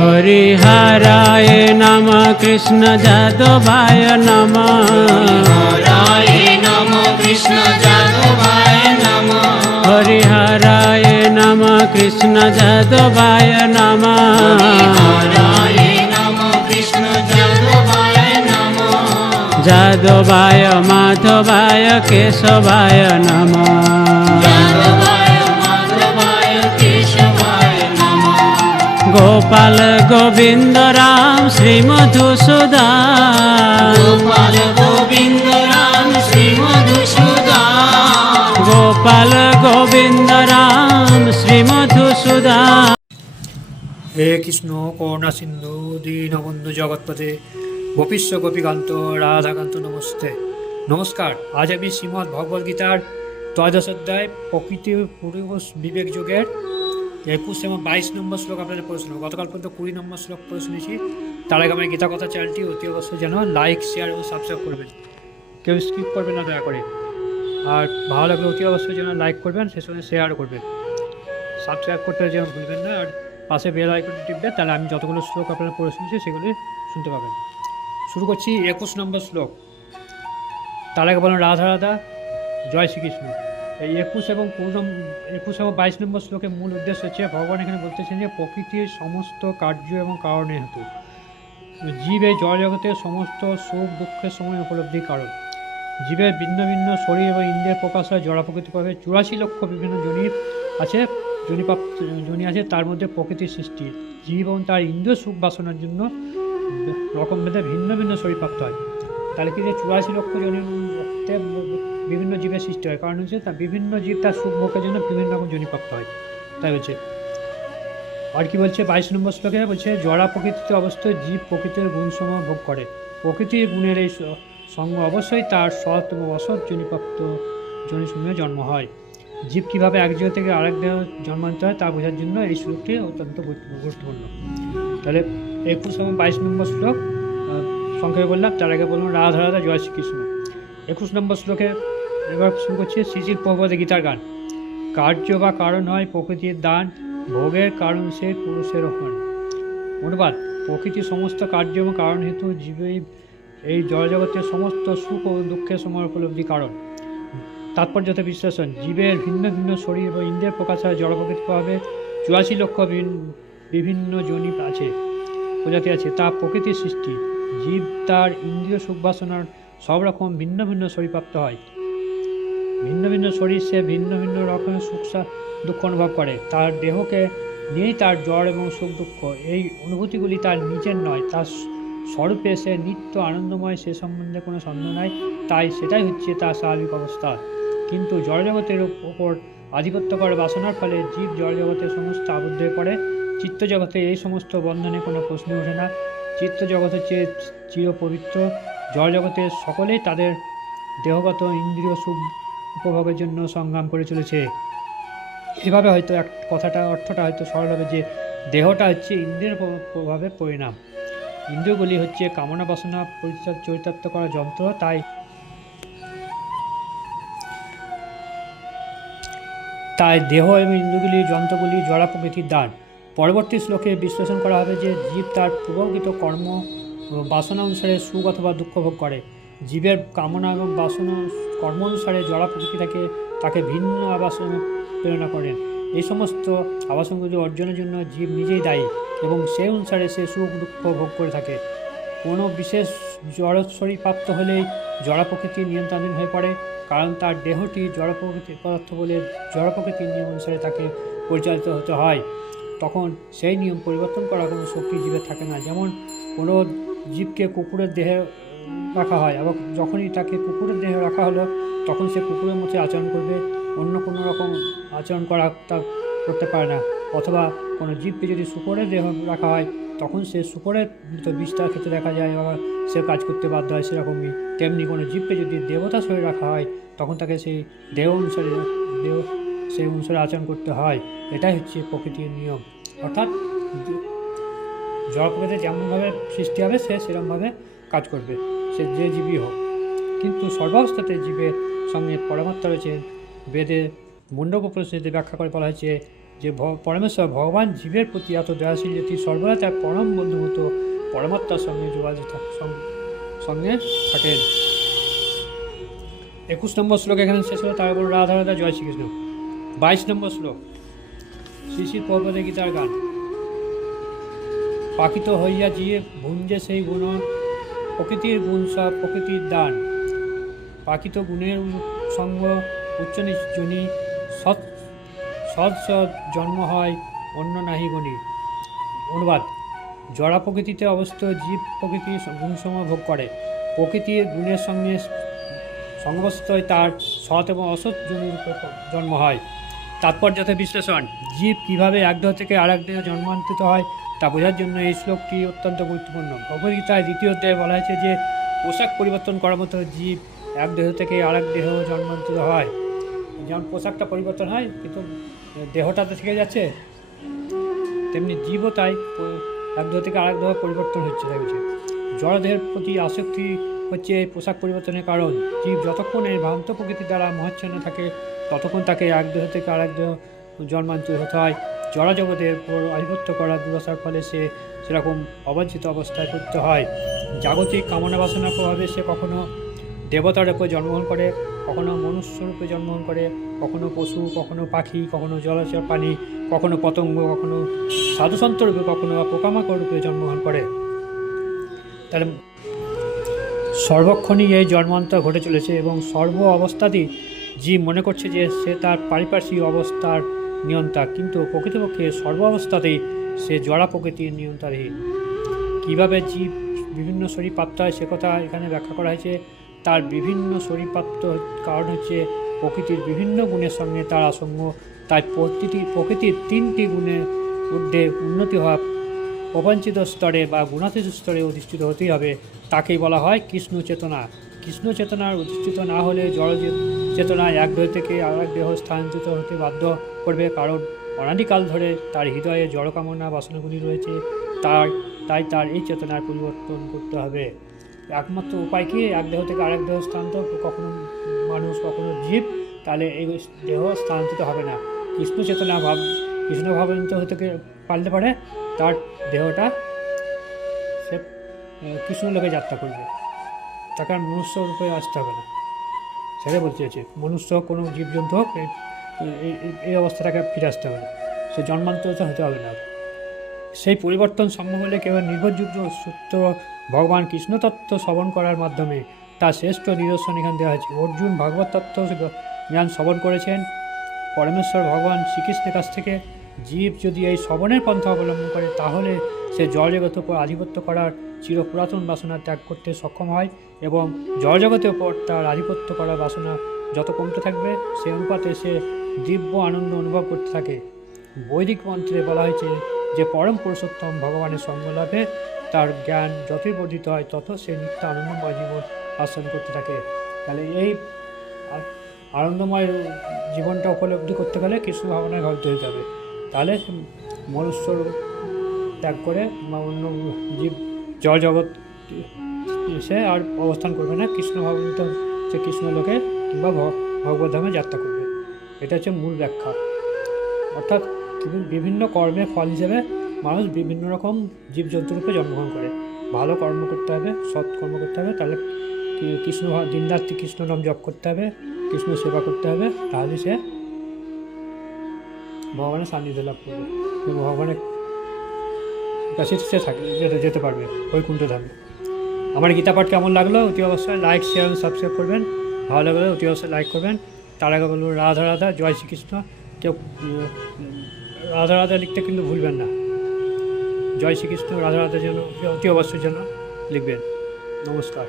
हरिहराय नमः कृष्ण जादवाय नमः हराय नमः कृष्ण जादवाय नमः हरिहराय नमः कृष्ण जादवाय नमः हराय नमः कृष्ण जादवाय नमः जादवाय माधवाय केशवाय नमः जादवाय माधवाय केशवाय नमः गोपाल गोविंद राम श्री मधुसूदन गोपाल गोविंद राम श्री मधुसूदन गोपाल गोविंद राम श्री मधुसूदन। হে কৃষ্ণ করুণা সিন্ধু দীনবন্ধু জগৎপতে গোপীশ্ব গোপীকান্ত রাধাকান্ত নমস্তে। নমস্কার। আজ আমি শ্রীমদ্ ভগবদ্গীতার ত্রয়োদশ অধ্যায় প্রকৃতি পুরুষ বিবেক যোগের 21 এবং 22 নম্বর শ্লোক আপনাদের পড়ে শোনাবো। গতকাল পর্যন্ত 20 নম্বর শ্লোক পড়ে শুনেছি। তার আগে আমার গীতা কথা চ্যানেলটি অতি অবশ্যই যেন লাইক শেয়ার এবং সাবস্ক্রাইব করবেন, কেউ স্কিপ করবেন না দয়া করে। আর ভালো লাগলে অতি অবশ্যই যেন লাইক করবেন, সে সঙ্গে শেয়ারও করবেন, সাবস্ক্রাইব করতে যেন ভুলবেন না। আর পাশে বেল আইকনটি টিপবেন, তাহলে আমি যতগুলো শ্লোক আপনারা পড়ে শুনছি সেগুলি শুনতে পাবেন। শুরু করছি 21 নম্বর শ্লোক। তার আগে বলেন রাধা রাধা, জয় শ্রীকৃষ্ণ। এই 21 এবং 22 নম্বর শ্লোকের মূল উদ্দেশ্য হচ্ছে ভগবান এখানে বলতেছেন যে প্রকৃতির সমস্ত কার্য এবং কারণে হেতু জীব এই জড়জগতের সমস্ত সুখ দুঃখের সময় উপলব্ধির কারণ। জীবের ভিন্ন ভিন্ন শরীর এবং ইন্দ্রিয়ের প্রকাশ হয় জড় প্রকৃতিভাবে 84 লক্ষ বিভিন্ন জনি আছে, তার মধ্যে প্রকৃতির সৃষ্টি। জীব এবং তার ইন্দ্রিয় সুখ বাসনার জন্য রকম ভেদে ভিন্ন ভিন্ন শরীর প্রাপ্ত হয়। তাহলে কি যে 84 লক্ষ জনির মধ্যে বিভিন্ন জীবের সৃষ্টি হয়, কারণ হচ্ছে তার বিভিন্ন জীব তার সুখ ভোগের জন্য বিভিন্ন রকম জনি প্রাপ্ত হয়। তাই বলছে। আর কি বলছে 22 নম্বর শ্লোকে বলছে জড়া প্রকৃতিতে অবস্থায় জীব প্রকৃতির গুণসমূহ ভোগ করে। প্রকৃতির গুণের এই সঙ্গ অবশ্যই তার সৎ এবং অসৎ জনিপ্রাপ্ত জনিসমূহে জন্ম হয়। জীব কীভাবে এক দেহ থেকে আরেক দেহ জন্মান্তর হয় তা বোঝার জন্য এই শ্লোকটি অত্যন্ত গুরুত্বপূর্ণ। তাহলে 21 এবং 22 নম্বর শ্লোক সংক্ষেপে বললাম। তার আগে বললাম রাধা রাধা, জয় শ্রীকৃষ্ণ। 21 নম্বর শ্লোকে এবার শুরু করছি শ্রীজির প্রভুপাদের গীতার গান। কার্য বা কারণ হয় প্রকৃতির দান, ভোগের কারণ সে পুরুষের হন। অনুবাদ: প্রকৃতির সমস্ত কার্য এবং কারণ হেতু জীবের এই জড়জগতের সমস্ত সুখ ও দুঃখের সময় উপলব্ধি কারণ। তাৎপর্যতে বিশ্লেষণ: জীবের ভিন্ন ভিন্ন শরীর এবং ইন্দ্রিয়ের প্রকাশ হয় জড় প্রকৃতিভাবে 84 লক্ষ বিভিন্ন জনি আছে, প্রজাতি আছে, তা প্রকৃতির সৃষ্টি। জীব তার ইন্দ্রিয় সুখ বাসনার সব রকম ভিন্ন ভিন্ন শরীর প্রাপ্ত হয়। ভিন্ন ভিন্ন শরীর সে ভিন্ন ভিন্ন রকমের সুখ দুঃখ অনুভব করে। তার দেহকে নিয়েই তার জ্বর এবং সুখ দুঃখ, এই অনুভূতিগুলি তার নিজের নয়, তার স্বরূপে সে নিত্য আনন্দময়, সে সম্বন্ধে কোনো সন্দেহ নাই। তাই সেটাই হচ্ছে তার স্বাভাবিক অবস্থা। কিন্তু জড়জগতের ওপর আধিপত্য করে বাসনার ফলে জীব জড়জগতের সমস্ত আবদ্ধ হয়ে পড়ে। চিত্তজগতে এই সমস্ত বন্ধনে কোনো প্রশ্ন ওঠে না। চিত্তজগৎ হচ্ছে চিরপবিত্র। জড়জগতের সকলেই তাদের দেহগত ইন্দ্রিয় সুখ উপভোগের জন্য সংগ্রাম করে চলেছে। এভাবে হয়তো অর্থটা হয়তো সরল হবে যে দেহটা হচ্ছে ইন্দ্রিয়ের প্রভাবের পরিণাম। ইন্দ্রিয়গুলি হচ্ছে কামনা বাসনা চরিতার্থ করার যন্ত্র। তাই দেহ এবং ইন্দ্রিয়গুলি যন্ত্রগুলি জড়া প্রকৃতির দান। পরবর্তী শ্লোকে বিশ্লেষণ করা হবে যে জীব তার পূর্বকৃত কর্ম বাসনা অনুসারে সুখ অথবা দুঃখ ভোগ করে। জীবের কামনা এবং বাসনা কর্ম অনুসারে জড়া প্রকৃতি তাকে ভিন্ন আবাসনে প্রেরণা করেন। এই সমস্ত আবাসনগুলি অর্জনের জন্য জীব নিজেই দায়ী এবং সেই অনুসারে সে সুখ দুঃখ ভোগ করে থাকে। কোনো বিশেষ জড় শরীর প্রাপ্ত হলেই জড়া প্রকৃতির নিয়ন্ত্রণাধীন হয়ে পড়ে, কারণ তার দেহটি জড় প্রকৃতির পদার্থ বলে জড় প্রকৃতির নিয়ম অনুসারে তাকে পরিচালিত হতে হয়। তখন সেই নিয়ম পরিবর্তন করার কোনো শক্তি জীবের থাকে না। যেমন কোনো জীবকে কুকুরের দেহে রাখা হয়, এবং যখনই তাকে কুকুরের দেহে রাখা হলো তখন সে কুকুরের মতো আচরণ করবে, অন্য কোনো রকম আচরণ তা করতে পারে না। অথবা কোনো জীবকে যদি শুকরের দেহ রাখা হয় তখন সে শুকরের মতো বিস্তার খেতে দেখা যায়, আবার সে কাজ করতে বাধ্য হয় সেরকমই। তেমনি কোনো জীবকে যদি দেবতা শরীরে রাখা হয় তখন তাকে সেই সেই অনুসারে আচরণ করতে হয়। এটাই হচ্ছে প্রকৃতির নিয়ম। অর্থাৎ জড় প্রকৃতি যেমনভাবে সৃষ্টি হবে সে সেরকমভাবে কাজ করবে, সে যে জীবই হোক। কিন্তু সর্বাবস্থাতে জীবের সঙ্গে পরমাত্মা রয়েছে। বেদে মুন্ডক উপনিষদে ব্যাখ্যা করে বলা হয়েছে যে পরমেশ্বর ভগবান জীবের প্রতি এত দয়াশীল যে তিনি সর্বদা তার পরম বন্ধু মতো পরমাত্মার সঙ্গে যোগাযোগ সঙ্গে থাকেন। 21 নম্বর শ্লোক এখানে শেষ হলো। তারপর রাধা রাধা জয় শ্রীকৃষ্ণ। 22 নম্বর শ্লোক শ্রী শ্রী প্রভুপাদের গীতার গান। পাকিত হইয়া জিয়ে ভুঞ্জে সেই গুণ, প্রকৃতির গুণ সব প্রকৃতির দান। পাকিত গুণের সঙ্গ উচ্চ নিচজনী, সৎ জন্ম হয় অন্য নাহি গণি। অনুবাদ: জড়া প্রকৃতিতে অবস্থিত জীব প্রকৃতির গুণসমূহ ভোগ করে। প্রকৃতির গুণের সঙ্গে সংবস্তই তার সৎ এবং অসৎ জনির জন্ম হয়। তাৎপর্যতে বিশ্লেষণ: জীব কীভাবে এক দেহ থেকে আরেক দেহে জন্মান্তরিত হয় তা বোঝার জন্য এই শ্লোকটি অত্যন্ত গুরুত্বপূর্ণ। ভগবদ্গীতায় 2য় অধ্যায়ে বলা হয়েছে যে পোশাক পরিবর্তন করার মতো জীব এক দেহ থেকে আরেক দেহ জন্মান্তরিত হয়। যেমন পোশাকটা পরিবর্তন হয় কিন্তু দেহটা তো থেকে যাচ্ছে, তেমনি জীবও তাই এক দেহ থেকে আরেক দেহ পরিবর্তন হচ্ছে। জড়দেহের প্রতি আসক্তি হচ্ছে এই পোশাক পরিবর্তনের কারণ। জীব যতক্ষণ এই ভ্রান্ত প্রকৃতি দ্বারা মহাচ্ছন্ন থাকে ততক্ষণ তাকে এক দেহ থেকে আরেক দেহ জন্মান্তরিত হতে হয়। জড় জগতের উপর আধিপত্য করার দুরাশার ফলে সে সেরকম অবাঞ্ছিত অবস্থায় পড়তে হয়। জাগতিক কামনা বাসনার প্রভাবে সে কখনো দেবতার রূপে জন্মগ্রহণ করে, কখনো মনুষ্যরূপে জন্মগ্রহণ করে, কখনো পশু, কখনো পাখি, কখনো জলচর প্রাণী, কখনো পতঙ্গ, কখনো সাধুসন্ত রূপে, কখনো পোকামাকড় রূপে জন্মগ্রহণ করে। তাহলে সর্বক্ষণই এই জন্মান্তর ঘটে চলেছে এবং সর্ব অবস্থাতেই জীব মনে করছে যে সে তার পারিপার্শ্বিক অবস্থার নিয়ন্তা, কিন্তু প্রকৃতপক্ষে সর্ব অবস্থাতেই সে জড়া প্রকৃতির নিয়ন্ত্রণাধীন। কীভাবে জীব বিভিন্ন শরীর প্রাপ্ত হয় সে কথা এখানে ব্যাখ্যা করা হয়েছে। তার বিভিন্ন শরীর প্রাপ্ত কারণ হচ্ছে প্রকৃতির বিভিন্ন গুণের সঙ্গে তার আসঙ্গ। তাই প্রকৃতির 3টি গুণের ঊর্ধ্বে উন্নতি হওয়া প্রপঞ্চিত স্তরে বা গুণাতীত স্তরে অধিষ্ঠিত হতেই হবে। তাকেই বলা হয় কৃষ্ণ চেতনা। কৃষ্ণ চেতনার অধিষ্ঠিত না হলে জড় চেতনা এক দেহ থেকে আরেক দেহ স্থানান্তরিত হতে বাধ্য করবে, কারণ অনাদিকাল ধরে তার হৃদয়ে জড় কামনা বাসনাগুলি রয়েছে। তাই তার এই চেতনার পরিবর্তন করতে হবে। একমাত্র উপায় কি? এক দেহ থেকে আরেক দেহ স্থানান্তর, কখনো মানুষ কখনো জীব, তাহলে এই দেহ স্থানান্তরিত হবে না। কৃষ্ণ চেতনা কৃষ্ণ ভাবান্তরিত হতে পারলে পরে তার দেহটা সে কৃষ্ণলোকে যাত্রা করবে। তাকে আর মনুষ্য রূপে আসতে হবে না। সেটাই বলতে চাইছে, মনুষ্য কোনো জীবজন্তু হোক এই অবস্থাটাকে ফিরে আসতে হবে না, সে জন্মান্তরিত হতে হবে না। সেই পরিবর্তন সম্ভব হলে কেবল নির্ভরযোগ্য সূত্র ভগবান কৃষ্ণতত্ত্ব শ্রবণ করার মাধ্যমে তার শ্রেষ্ঠ নিদর্শন এখানে দেওয়া হয়েছে। অর্জুন ভাগবত তত্ত্ব জ্ঞান শ্রবণ করেছেন পরমেশ্বর ভগবান শ্রীকৃষ্ণের কাছ থেকে। জীব যদি এই শ্রবণের পন্থা অবলম্বন করে তাহলে সে জড়জগতের উপর আধিপত্য করার চিরপুরাতন বাসনা ত্যাগ করতে সক্ষম হয় এবং জড়জগতের উপর তার আধিপত্য করার বাসনা যত কমতে থাকবে সেই অনুপাতে সে দিব্য আনন্দ অনুভব করতে থাকে। বৈদিক মন্ত্রে বলা হয়েছে যে পরম পুরুষোত্তম ভগবানের সঙ্গ লাভে তার জ্ঞান যতই বর্ধিত হয় তত সে নিত্য আনন্দময় জীবন আশ্রম করতে থাকে। তাহলে এই আনন্দময় জীবনটা উপলব্ধি করতে গেলে কৃষ্ণ ভাবনায় ভাবতে হতে হবে। তাহলে মনুষ্য ত্যাগ করে বা অন্য জীব জড় জগৎ সে আর অবস্থান করবে না, কৃষ্ণ ভাবন্ত সে কৃষ্ণলোকে কিংবা ভগবদ্ধামে যাত্রা করবে। এটা হচ্ছে মূল ব্যাখ্যা। অর্থাৎ বিভিন্ন কর্মের ফল হিসেবে মানুষ বিভিন্ন রকম জীবজন্তুরূপে জন্মগ্রহণ করে। ভালো কর্ম করতে হবে, সৎ কর্ম করতে হবে, তাহলে কৃষ্ণ দিনরাত্রি কৃষ্ণ নাম জপ করতে হবে, কৃষ্ণ সেবা করতে হবে, তাহলে সে ভগবানের সান্নিধ্য লাভ করবে এবং ভগবানের কাছে সে যেতে পারবে বৈকুণ্ঠ ধামে। আমার গীতা পাঠ কেমন লাগলো অতি অবশ্যই লাইক, শেয়ার এবং সাবস্ক্রাইব করবেন। ভালো লাগলে অতি অবশ্যই লাইক করবেন। তার আগে বলবো রাধা রাধা জয় শ্রীকৃষ্ণ। কেউ রাধা রাধা লিখতে কিন্তু ভুলবেন না। জয় শ্রীকৃষ্ণ রাধা রাধার জন্য অতি অবশ্যই জন্য লিখবেন। নমস্কার।